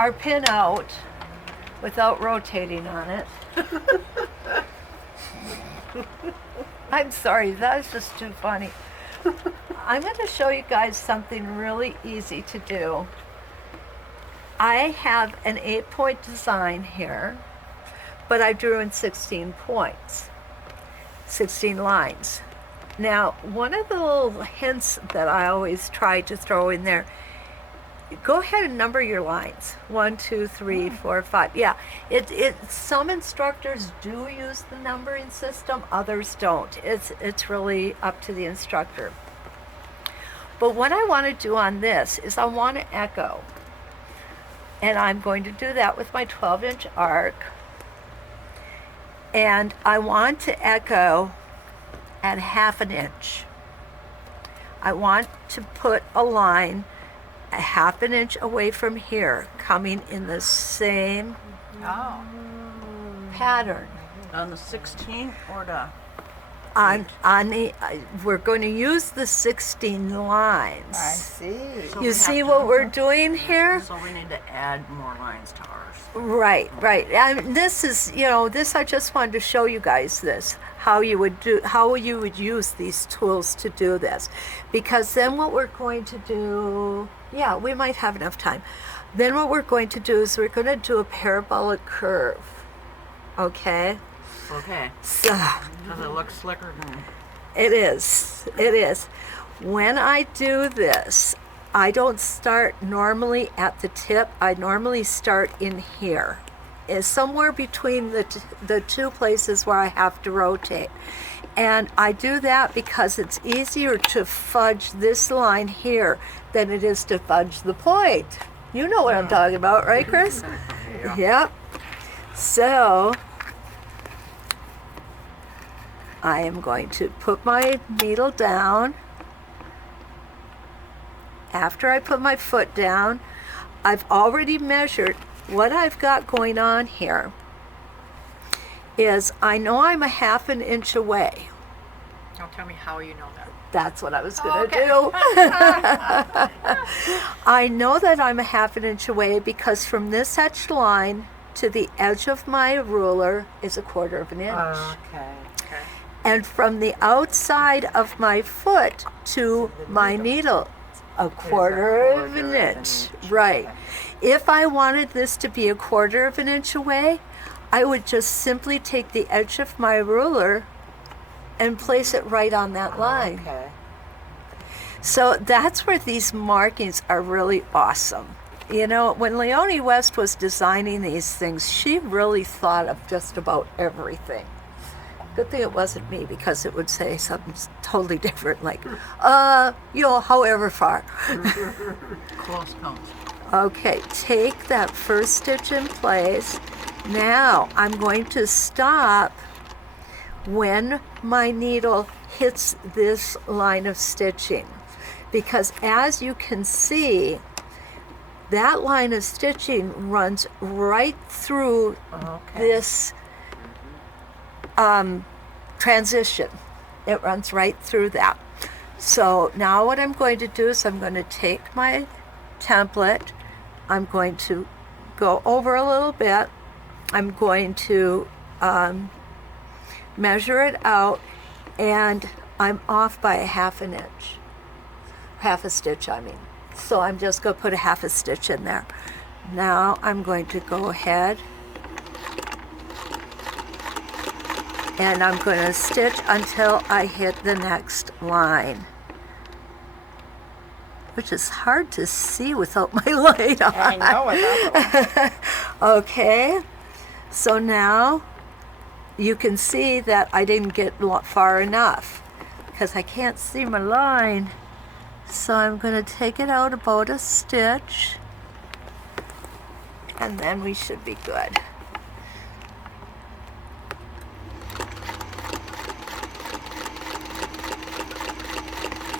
our pin out without rotating on it. I'm sorry, that's just too funny. I'm going to show you guys something really easy to do. I have an 8-point design here, but I drew in 16 points, 16 lines. Now, one of the little hints that I always try to throw in there, go ahead and number your lines. 1, 2, 3, 4, 5. Yeah, some instructors do use the numbering system, others don't. It's really up to the instructor. But what I want to do on this is I want to echo. And I'm going to do that with my 12-inch arc. And I want to echo at 1/2 inch. I want to put a line a 1/2 inch away from here, coming in the same pattern. On the 16 or the... We're going to use the 16 lines. I see. So You see what we're doing here? So we need to add more lines to ours. Right. And this is, this I just wanted to show you guys this, how you would use these tools to do this. Because then what we're going to do, we might have enough time. Then what we're going to do is we're going to do a parabolic curve. Okay? Okay. So, Does it look slicker than... It is. When I do this, I don't start normally at the tip. I normally start in here. It's somewhere between the two places where I have to rotate. And I do that because it's easier to fudge this line here than it is to fudge the point. You know what I'm talking about, right, Chris? Yeah. Yep. So I am going to put my needle down. After I put my foot down, I've already measured what I've got going on here. Is I know I'm a 1/2 inch away. Don't tell me how you know that. That's what I was going to do. I know that I'm a 1/2 inch away because from this etched line to the edge of my ruler is a 1/4 inch. Okay. And from the outside of my foot to my needle, a 1/4 inch. Right. If I wanted this to be a 1/4 inch away, I would just simply take the edge of my ruler and place it right on that line. Okay. So that's where these markings are really awesome. When Leonie West was designing these things, she really thought of just about everything. Good thing it wasn't me, because it would say something totally different, like, however far. Close counts. Okay, take that first stitch in place. Now I'm going to stop when my needle hits this line of stitching, because as you can see, that line of stitching runs right through this transition. It runs right through that. So now what I'm going to do is I'm going to take my template, I'm going to go over a little bit, I'm going to measure it out, and I'm off by a 1/2 inch. 1/2 stitch, I mean. So I'm just going to put a 1/2 stitch in there. Now I'm going to go ahead and I'm going to stitch until I hit the next line, which is hard to see without my light on. I know it. Okay, so now you can see that I didn't get far enough because I can't see my line. So I'm going to take it out about a stitch, and then we should be good.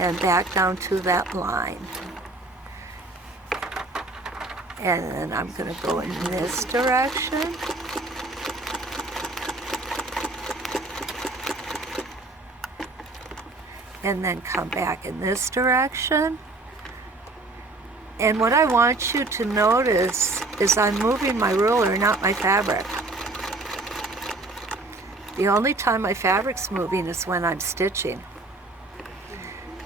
And back down to that line. And then I'm going to go in this direction. And then come back in this direction. And what I want you to notice is I'm moving my ruler, not my fabric. The only time my fabric's moving is when I'm stitching.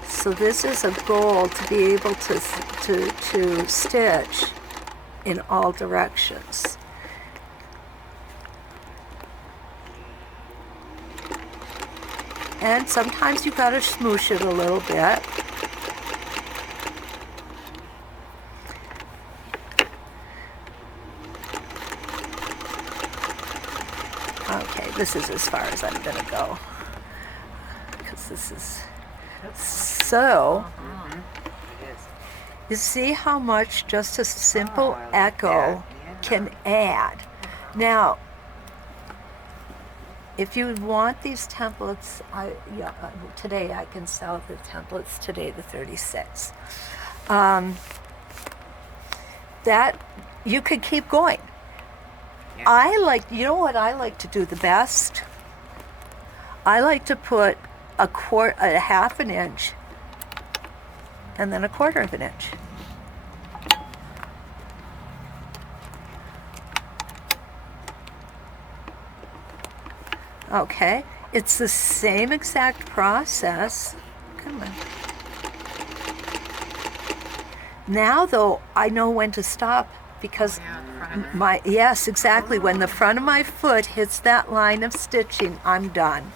So this is a goal to be able to stitch in all directions. And sometimes you gotta smoosh it a little bit. Okay, this is as far as I'm gonna go. Because this is so. You see how much just a simple echo can add. Now, if you want these templates, today I can sell the templates today, the 36. That you could keep going. You know what I like to do the best? I like to put a half an inch and then a quarter of an inch. Okay, it's the same exact process. Come on. Now though, I know when to stop because yes, exactly. When the front of my foot hits that line of stitching, I'm done.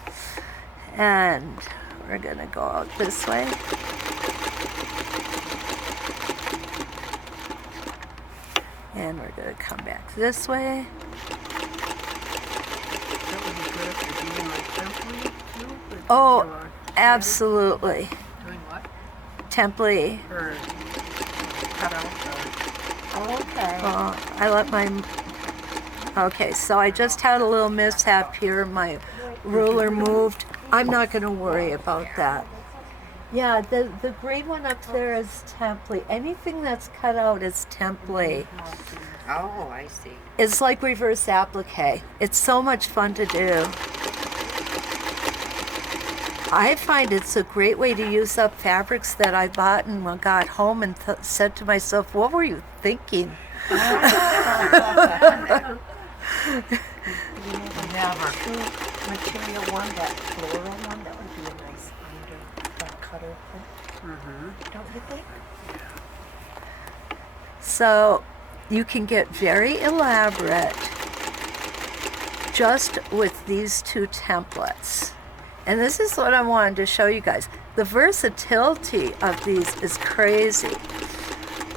And we're gonna go out this way. And we're gonna come back this way. That would be good if you're doing like template too, but Oh, you are absolutely. doing what? Template. Or cut out Okay. I let my. Okay, so I just had a little mishap here. My ruler moved. I'm not going to worry about that. Yeah, the green one up there is template. Anything that's cut out is template. Oh, I see. It's like reverse applique. It's so much fun to do. I find it's a great way to use up fabrics that I bought and got home and said to myself, what were you thinking? Never. Material one, that floral one, that would be a nice under cutter thing. Don't you think? So you can get very elaborate just with these two templates. And this is what I wanted to show you guys. The versatility of these is crazy.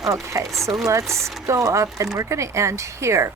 Okay, so let's go up and we're going to end here.